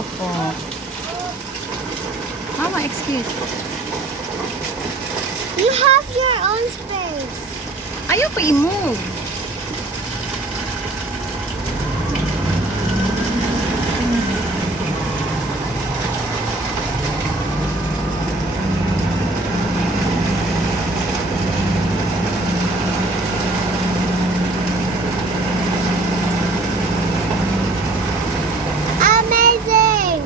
Opo. Mama, excuse. You have your own space. Ayaw pa i-move. Amazing!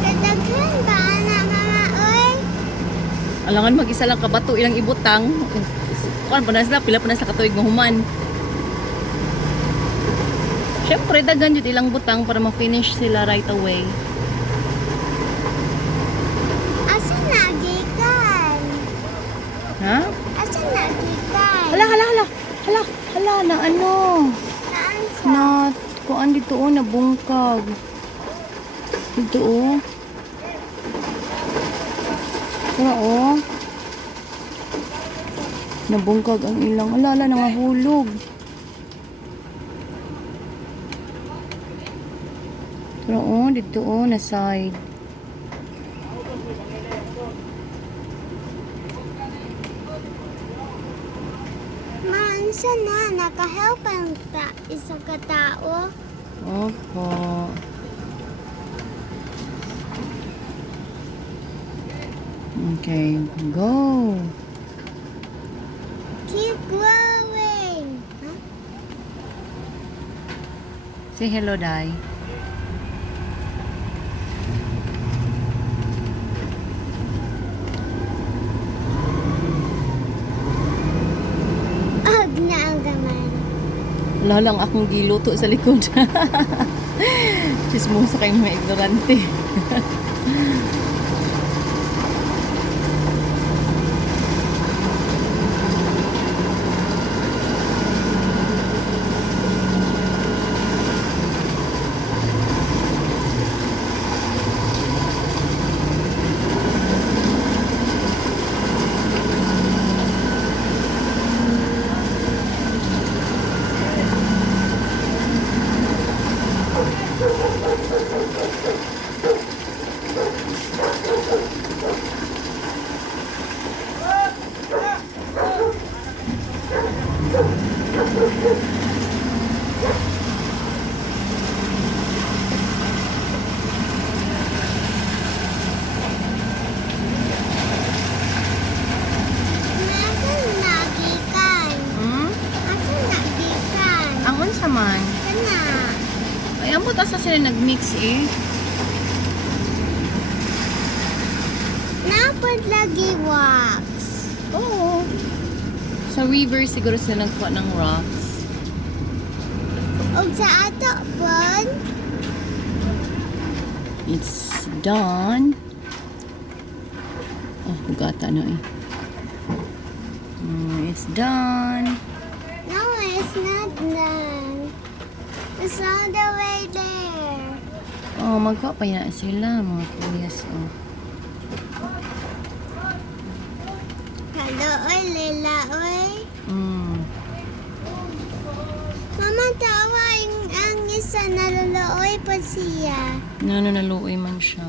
Kadaghan ba na mama oy? Alangan mag-isa lang kabato ilang ibutang. Kuan pa na sila, pila pa na sa katuig mahuman. Syempre, dagan yun ilang butang para ma-finish sila right away. Asan nagikan? Ha? Asan nagikan? Hala, na ano? Naan sa? Na, kuan dito oh, nabungkag. Dito oh. Tara oh. Nabungkag ang ilang. Ala, nangahulog. Tara oh, dito oh, na side. Maansa na, nakahelp ang isang katao. Opo. Okay, go. Keep growing. Huh? Say hello, Dai. Ag na ang gamay. Wala lang akong giluto sa likod. Chismosa kayong mga ignorante. Asan nagikan? Asan nagikan? Ang unsa man. Kana. Ay, ambot asa sila nag-mix eh. Napad lagi wax. Oo. Sa river siguro sila nagkuha ng rocks. Og sa ato pon, It's done. Oh, bugata na eh. It's done. no, it's not done. It's all the way there. Oh, magkuha pa na sila mga kulyas. Oh. Hello, oy, Lela, oy. Mama, tawa ang isa nalulooy pa siya. Naluoy man siya.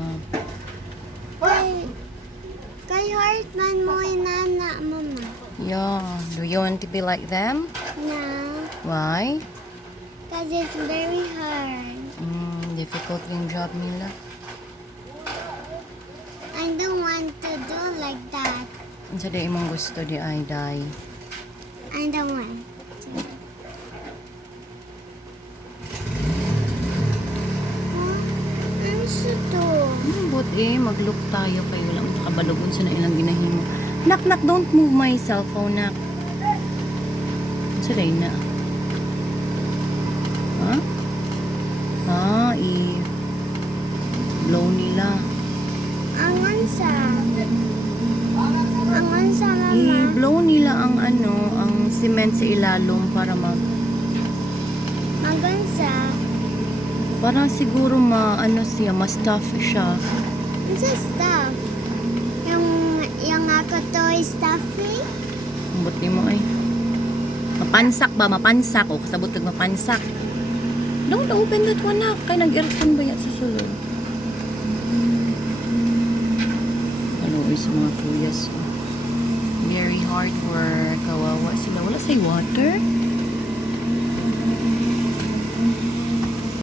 Kay heart man mo inana, mama. Yeah. Do you want to be like them? No, Why? because it's very hard. Difficult yung job nila. I don't want to do like that. Ang sa day mong gusto di ay day. I don't want. Ano siya to? But mag-look tayo kayo lang nakabalugon sa na ilang ginahimo. Nak, don't move my cellphone, nak. Ang sa day na. Ha? I-blow nila. Angon sa mama. I-blow nila ang ang cement sa ilalong para Magon sa Parang siguro ma-stuff siya. What's that stuff? Yung ako toy stuffy? Ambot ni mo ay. Mapansak ba? Mapansak. O, kasabot kag mapansak. Don't open that one na. Kaya nag-aircon ba yan sa sulod? Ano sa mga kuyas. Very hard work. Kawawa sila. Wala say water.